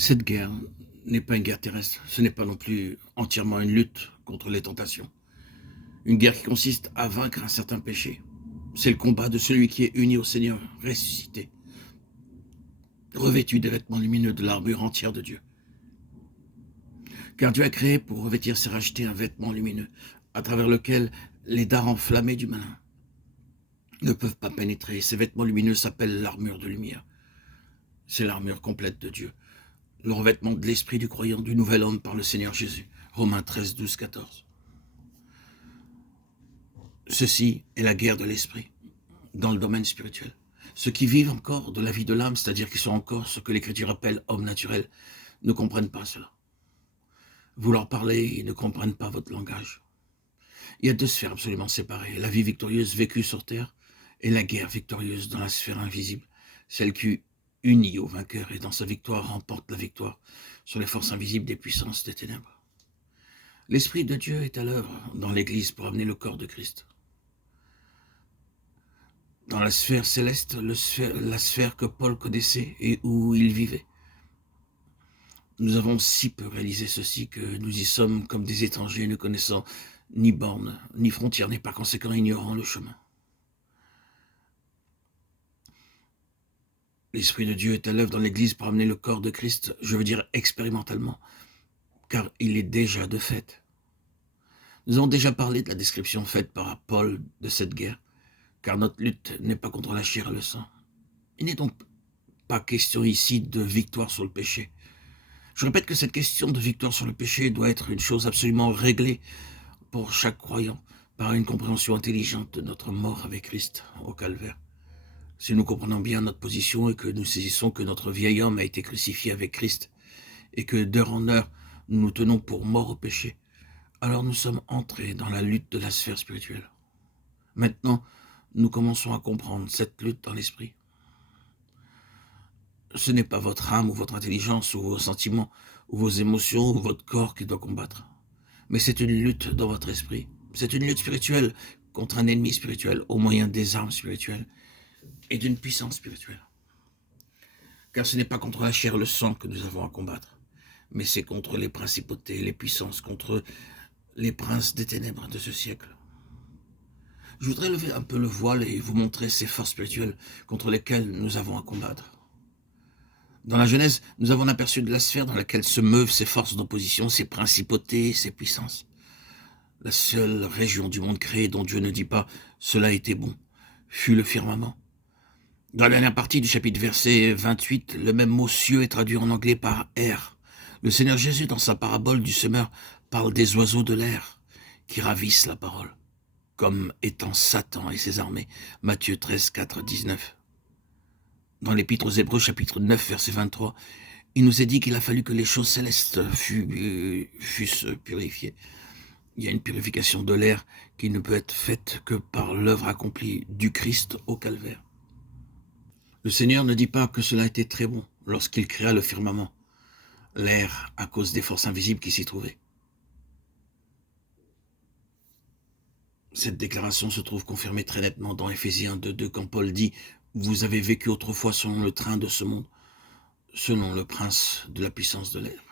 Cette guerre n'est pas une guerre terrestre, ce n'est pas non plus entièrement une lutte contre les tentations. Une guerre qui consiste à vaincre un certain péché. C'est le combat de celui qui est uni au Seigneur, ressuscité, revêtu des vêtements lumineux de l'armure entière de Dieu. Car Dieu a créé pour revêtir ses rachetés un vêtement lumineux, à travers lequel les dards enflammés du malin ne peuvent pas pénétrer. Ces vêtements lumineux s'appellent l'armure de lumière. C'est l'armure complète de Dieu. Le revêtement de l'esprit du croyant, du nouvel homme par le Seigneur Jésus. Romains 13, 12, 14. Ceci est la guerre de l'esprit, dans le domaine spirituel. Ceux qui vivent encore de la vie de l'âme, c'est-à-dire qui sont encore ce que l'Écriture appelle hommes naturels, ne comprennent pas cela. Vous leur parlez, ils ne comprennent pas votre langage. Il y a deux sphères absolument séparées, la vie victorieuse vécue sur terre et la guerre victorieuse dans la sphère invisible, celle qui unit au vainqueur et dans sa victoire remporte la victoire sur les forces invisibles des puissances des ténèbres. L'Esprit de Dieu est à l'œuvre dans l'Église pour amener le corps de Christ. Dans la sphère céleste, la sphère que Paul connaissait et où il vivait. Nous avons si peu réalisé ceci que nous y sommes comme des étrangers ne connaissant ni bornes, ni frontières, et par conséquent ignorant le chemin. L'Esprit de Dieu est à l'œuvre dans l'Église pour amener le corps de Christ, je veux dire expérimentalement, car il est déjà de fait. Nous avons déjà parlé de la description faite par Paul de cette guerre, car notre lutte n'est pas contre la chair et le sang. Il n'est donc pas question ici de victoire sur le péché. Je répète que cette question de victoire sur le péché doit être une chose absolument réglée pour chaque croyant par une compréhension intelligente de notre mort avec Christ au calvaire. Si nous comprenons bien notre position et que nous saisissons que notre vieil homme a été crucifié avec Christ et que d'heure en heure nous nous tenons pour morts au péché, alors nous sommes entrés dans la lutte de la sphère spirituelle. Maintenant, nous commençons à comprendre cette lutte dans l'esprit. Ce n'est pas votre âme ou votre intelligence ou vos sentiments ou vos émotions ou votre corps qui doit combattre, mais c'est une lutte dans votre esprit. C'est une lutte spirituelle contre un ennemi spirituel au moyen des armes spirituelles et d'une puissance spirituelle. Car ce n'est pas contre la chair et le sang que nous avons à combattre, mais c'est contre les principautés, les puissances, contre les princes des ténèbres de ce siècle. Je voudrais lever un peu le voile et vous montrer ces forces spirituelles contre lesquelles nous avons à combattre. Dans la Genèse, nous avons aperçu de la sphère dans laquelle se meuvent ces forces d'opposition, ces principautés, ces puissances. La seule région du monde créé dont Dieu ne dit pas « cela était bon » fut le firmament. Dans la dernière partie du chapitre verset 28, le même mot « cieux » est traduit en anglais par « air ». Le Seigneur Jésus, dans sa parabole du semeur, parle des oiseaux de l'air qui ravissent la parole, comme étant Satan et ses armées. Matthieu 13, 4, 19. Dans l'Épître aux Hébreux, chapitre 9, verset 23, il nous est dit qu'il a fallu que les choses célestes fussent purifiées. Il y a une purification de l'air qui ne peut être faite que par l'œuvre accomplie du Christ au calvaire. Le Seigneur ne dit pas que cela était très bon lorsqu'il créa le firmament, l'air à cause des forces invisibles qui s'y trouvaient. Cette déclaration se trouve confirmée très nettement dans Éphésiens 2, quand Paul dit « Vous avez vécu autrefois selon le train de ce monde, selon le prince de la puissance de l'air. »